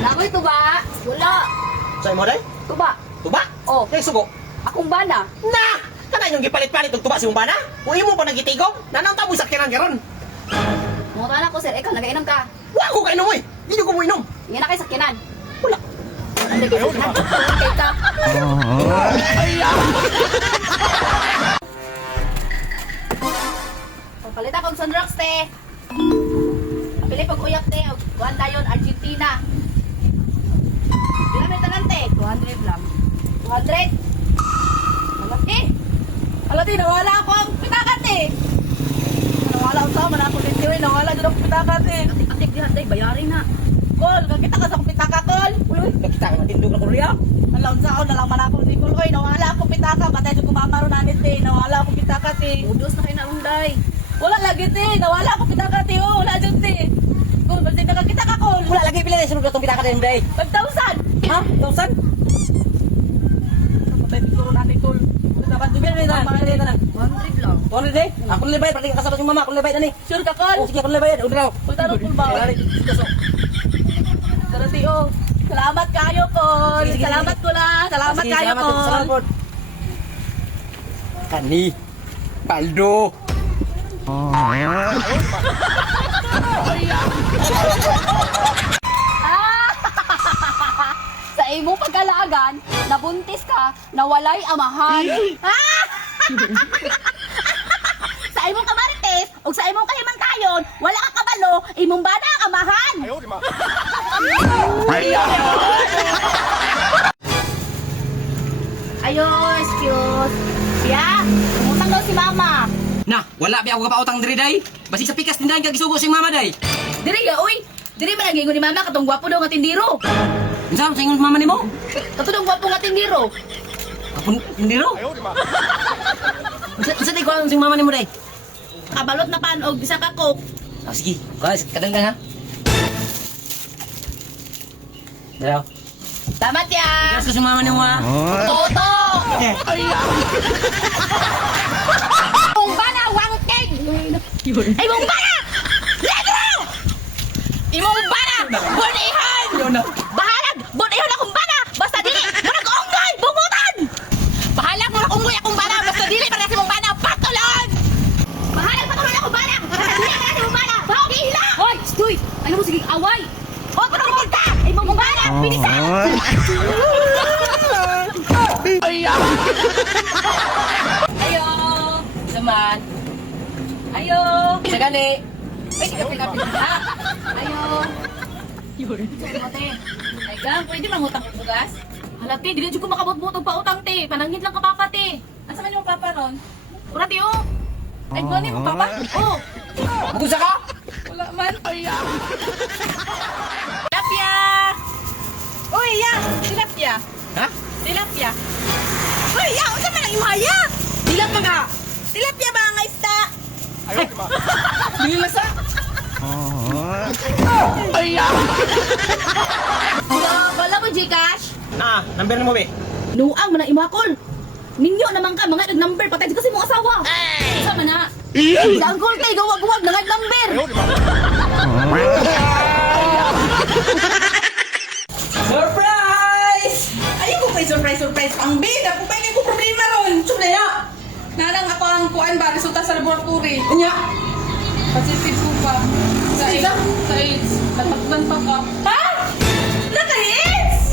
Nakoy tuba. Wala. Sa'yo mo day? Tuba. Tuba? Oh. Kaya sugo. Akong bana. Na! Kana yung gipalit-palit og tuba si Umbana? Kung imo pa nagitigom, nanaw tamo sakyanan karon. Mga na ko sir, ikaw nagainom ka. Wa ko kainom mo eh. Hindi ko mo inom. Yan na kayo sakyanan. Wala. Hindi kayo sakyanan. Okay ka. Palit akong sunrocks, te. Pili pag uyap, te. Kuhan tayo, Argentina. Ilan may tanan, te? 200 lang. 200? Malaki. Malaki, nawala ako ang pitakat, te. Nawala ako sa man ako dito, eh. Nawala dito ang pitakat, te. Atik-atik dihan, te. Bayarin na. Kol, kakita ka sa akong pitaka, Kol. Uy, Nakita ka matindog na Korea. alam sa ako na lang man ako di Kol. Uy, nawala akong pitaka. Patay sa kumamaro namin, te. Nawala akong pitaka, te. Udos na kayo na unday. Wala lagi, te. Nawala akong pitaka, te. Oh, wala dyan, te. Kol, basta nakakita ka, Kol. Wala lagi pila sunod na tong pitaka din day. 5,000. Ha? 1,000? Patay siguro natin, Kol. Dapat dubil ni tan. Mga tan. 100 lang. 200 day. Ako nilibay pati kasama yung mama, ako nilibay ani. Sure ka, Kol? Oh, sige ako nilibay. Udraw. Pultaro, Kol ba? Darati, oh. Salamat kayo, Kol. Sige, sige, Salamat ko na. Salamat Sige, kayo, salamat, Kol. salamat po. Kani. Paldo. Sa imong pagkalaagan, nabuntis ka, nawalay amahan. Sa imong kamarites, ug sa imong kahimantayon, wala ka kabalo, imong bana ang amahan. Ayo, excuse. Siya, umutang daw si mama. Na, wala ba ako kapautang diri day? Basig sa pikas tindahan kag isugo sing mama day. Diri ya, uy. Diri man ang gingon ni mama katong gwapo daw nga tindiro. Unsa sa ingon mama nimo? Katong gwapo nga tindiro. Kapun indiro. Unsa tay ko sing mama nimo day? Kabalot na panog bisa ka coke. Ah, sige. Guys, kadang ha. Daw. Salamat ya. Gusto sing mama nimo ha. Toto. Mong bana wangkeg. Ay mong bana. Letro. Imong bana bunihan. Bahalag bunihan akong bana. Basta dili murag unggoy bungutan. Bahalag murag unggoy akong bana basta dili para sa mong bana patulon. Bahalag patulon akong bana. Basta dili para sa mong bana. Bahalag hila. Hoy, stoy. Ano mo sige away? O promota. Ay mong bana pinisan. Ayo, teman. Ayo, sagani. Ay, kapil-kapil ha. Ayo. Te. Ay, gang, pwede mangutang ng bugas? Hala, te, di na dyan ko makabot-bot pa utang, te. Panangit lang ka, papa, te. Asa man yung papa ron? Ura, te, oh. Ay, gano'n yung papa? Oh. Busa ka? Wala man. Ay, tilapia. Uy, ya. Tilapia. Ha? Tilapia. Uy, ya. Unsa man ang imaya? Tilap ka. Tilapia ba ang isda? Dili masa. Wala mo, Gcash? Na, number mo be. Nuang man ang imakol. Ninyo naman ka, mga nag-number, patay kasi mong asawa. Isa man na. Sa angkol kay, gawag-gawag, nangag-number. Surprise! Ayaw ko kay surprise pang bida po kay ko problema ron. Tsudaya. Narang ako ang kuan ba resulta sa laboratory. Unya. Positive po pa. Sa AIDS. Sa AIDS. Natagdan pa ka. Ha? Naka-hits?